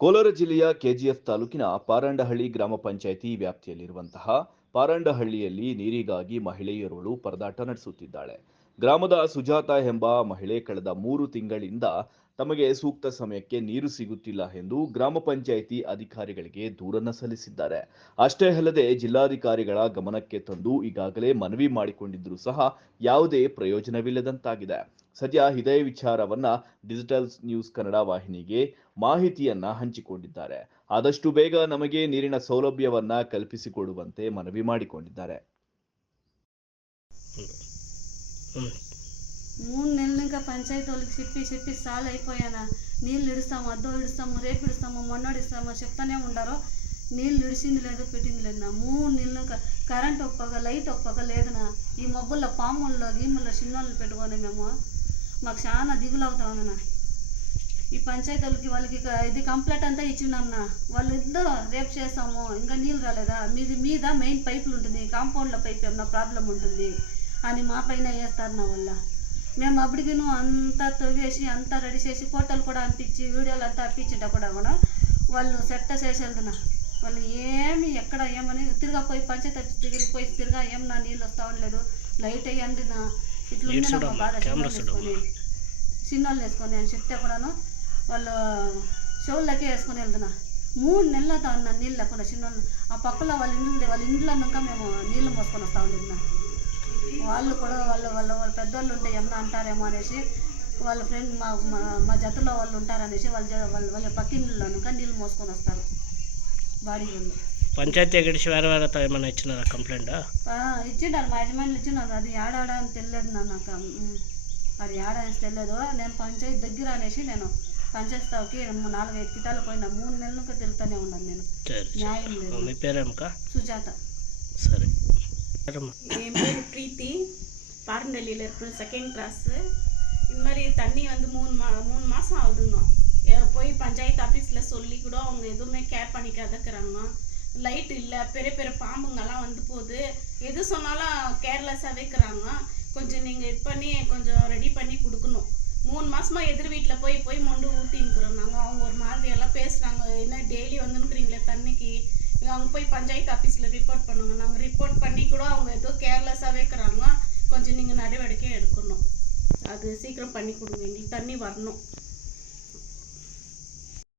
ಕೋಲಾರ ಜಿಲ್ಲೆಯ ಕೆಜಿಎಫ್ ತಾಲೂಕಿನ ಪಾರಂಡಹಳ್ಳಿ ಗ್ರಾಮ ಪಂಚಾಯಿತಿ ವ್ಯಾಪ್ತಿಯಲ್ಲಿರುವಂತಹ ಪಾರಂಡಹಳ್ಳಿಯಲ್ಲಿ ನೀರಿಗಾಗಿ ಮಹಿಳೆಯರೋಳು ಪರದಾಟ ನಡೆಸುತ್ತಿದ್ದಾಳೆ. ಗ್ರಾಮದ ಸುಜಾತ ಎಂಬ ಮಹಿಳೆ ಕಳೆದ ಮೂರು ತಿಂಗಳಿಂದ ತಮಗೆ ಸೂಕ್ತ ಸಮಯಕ್ಕೆ ನೀರು ಸಿಗುತ್ತಿಲ್ಲ ಎಂದು ಗ್ರಾಮ ಪಂಚಾಯಿತಿ ಅಧಿಕಾರಿಗಳಿಗೆ ದೂರನ್ನು ಸಲ್ಲಿಸಿದ್ದಾರೆ. ಅಷ್ಟೇ ಅಲ್ಲದೆ ಜಿಲ್ಲಾಧಿಕಾರಿಗಳ ಗಮನಕ್ಕೆ ತಂದು ಈಗಾಗಲೇ ಮನವಿ ಮಾಡಿಕೊಂಡಿದ್ದರೂ ಸಹ ಯಾವುದೇ ಪ್ರಯೋಜನವಿಲ್ಲದಂತಾಗಿದೆ. ಸದ್ಯ ಇದೇ ವಿಚಾರವನ್ನ ಡಿಜಿಟಲ್ ನ್ಯೂಸ್ ಕನ್ನಡ ವಾಹಿನಿಗೆ ಮಾಹಿತಿಯನ್ನ ಹಂಚಿಕೊಂಡಿದ್ದಾರೆ. ಆದಷ್ಟು ಬೇಗ ನಮಗೆ ನೀರಿನ ಸೌಲಭ್ಯವನ್ನ ಕಲ್ಪಿಸಿಕೊಡುವಂತೆ ಮನವಿ ಮಾಡಿಕೊಂಡಿದ್ದಾರೆ. మూడు నెలలు ఇంకా పంచాయతీ వాళ్ళకి చెప్పి చెప్పి సాల్ అయిపోయానా? నీళ్ళు ఇడుస్తాము అద్దో ఇడుస్తాము రేపు ఇడుస్తాము మొన్నోడు ఇస్తాము చెప్తానే ఉండారు? నీళ్ళు ఇడిచింది లేదు పెట్టింది లేదు నా. మూడు నెలలు ఇంకా కరెంట్ ఒప్పగా లైట్ ఒప్పగా లేదునా? ఈ మబ్బుల్లో పాముల్లో గీముల్లో చిన్నోళ్ళు పెట్టుకొని మేము మాకు చాలా దిగులు అవుతామన్నా ఈ పంచాయతీ వాళ్ళకి వాళ్ళకి ఇది కంప్లైంట్ అంతా ఇచ్చినాంనా వాళ్ళు ఇద్దరు రేపు చేస్తాము ఇంకా నీళ్ళు రాలేదా? మీది మీద మెయిన్ పైపులు ఉంటుంది కాంపౌండ్లో పైప్ ఏమన్నా ప్రాబ్లం ఉంటుంది అని మా పైన వేస్తారు నా వల్ల. మేము అప్పటికి అంతా తవ్వేసి అంతా రెడీ చేసి ఫోటోలు కూడా అంపించి వీడియోలు అంతా అప్పించింట కూడా కూడా వాళ్ళు సెట్ట చేసి వెళ్తున్నా వాళ్ళు ఏమి ఎక్కడ ఏమని తిరిగా పోయి పంచాయతీ దగ్గరికి పోయి తిరిగా ఏం నా నీళ్ళు వస్తా ఉండలేదు. లైట్ అయ్యండి నా ఇట్లా చూడమ్మా, బాధ. వేసుకొని చిన్నోళ్ళు వేసుకొని అని చెప్తే కూడాను వాళ్ళు చెవులకే వేసుకొని వెళ్తున్నా. మూడు నెలలు అవుతా ఉన్నా నీళ్ళు లేకుండా చిన్నోళ్ళు ఆ పక్కలో వాళ్ళ ఇండ్లు ఉండే వాళ్ళ ఇంట్లో మేము నీళ్ళు మోసుకొని వస్తా ఉండినా వాళ్ళు కూడా వాళ్ళ వాళ్ళ వాళ్ళ పెద్దోళ్ళు ఉంటే ఏమన్నా అంటారేమో అనేసి వాళ్ళ ఫ్రెండ్ మా మా- జతలో వాళ్ళు ఉంటారనేసి వాళ్ళ వాళ్ళ వాళ్ళ పక్కింట్లో నీళ్ళు మోసుకొని వస్తారు బాడీ పంచాయతీ గడిచి వేరే వేరేతో ఏమైనా ఇచ్చినారా కంప్లైంట్? ఇచ్చిండారు మా యజమానులు ఇచ్చినారు అది ఆడాడ అని తెలియదు నాకు. అది ఆడ అని తెలియదు. నేను పంచాయతీ దగ్గర అనేసి నేను పంచాయతీ స్థాయికి నాలుగైదు కిటాలు పోయినా. మూడు నెలలకు తిరుగుతూనే ఉన్నాను నేను. సరే న్యాయం లేదు. మీ సుజాత. సరే. என் பேர் பிரீத்தி. பாரண்டல்லியில் இருக்கிற செகண்ட் கிளாஸு இந்த மாதிரி தண்ணி வந்து மூணு மா மூணு மாதம் ஆகுதுங்க. போய் பஞ்சாயத்து ஆஃபீஸில் சொல்லி கூட அவங்க எதுவுமே கேர் பண்ணிக்காதக்கிறாங்க. லைட் இல்லை பெரிய பெரிய பாம்புங்கெல்லாம் வந்து போகுது. எது சொன்னாலும் கேர்லெஸ்ஸாக வைக்கிறாங்க. கொஞ்சம் நீங்கள் இது பண்ணி கொஞ்சம் ரெடி பண்ணி கொடுக்கணும். மூணு மாசமா எதிர் வீட்டில் போய் போய் மொண்டு ஊற்றின்னுக்குறோம் நாங்கள் அவங்க ஒரு மாதிரியெல்லாம் பேசுகிறாங்க என்ன டெய்லி வந்துன்னுக்குறீங்களே தண்ணிக்கு. அவங்க போய் பஞ்சாயத்து ஆஃபீஸில் ரிப்போர்ட் பண்ணுங்க நாங்கள் ரிப்போர்ட் கூட அவங்க ஏதோ கேர்லெஸ்ஸாக வைக்கிறாங்க கொஞ்சம் நீங்கள் நடவடிக்கை எடுக்கணும். அது சீக்கிரம் பண்ணி கொடுங்க. எங்களுக்கு தண்ணி வரணும்.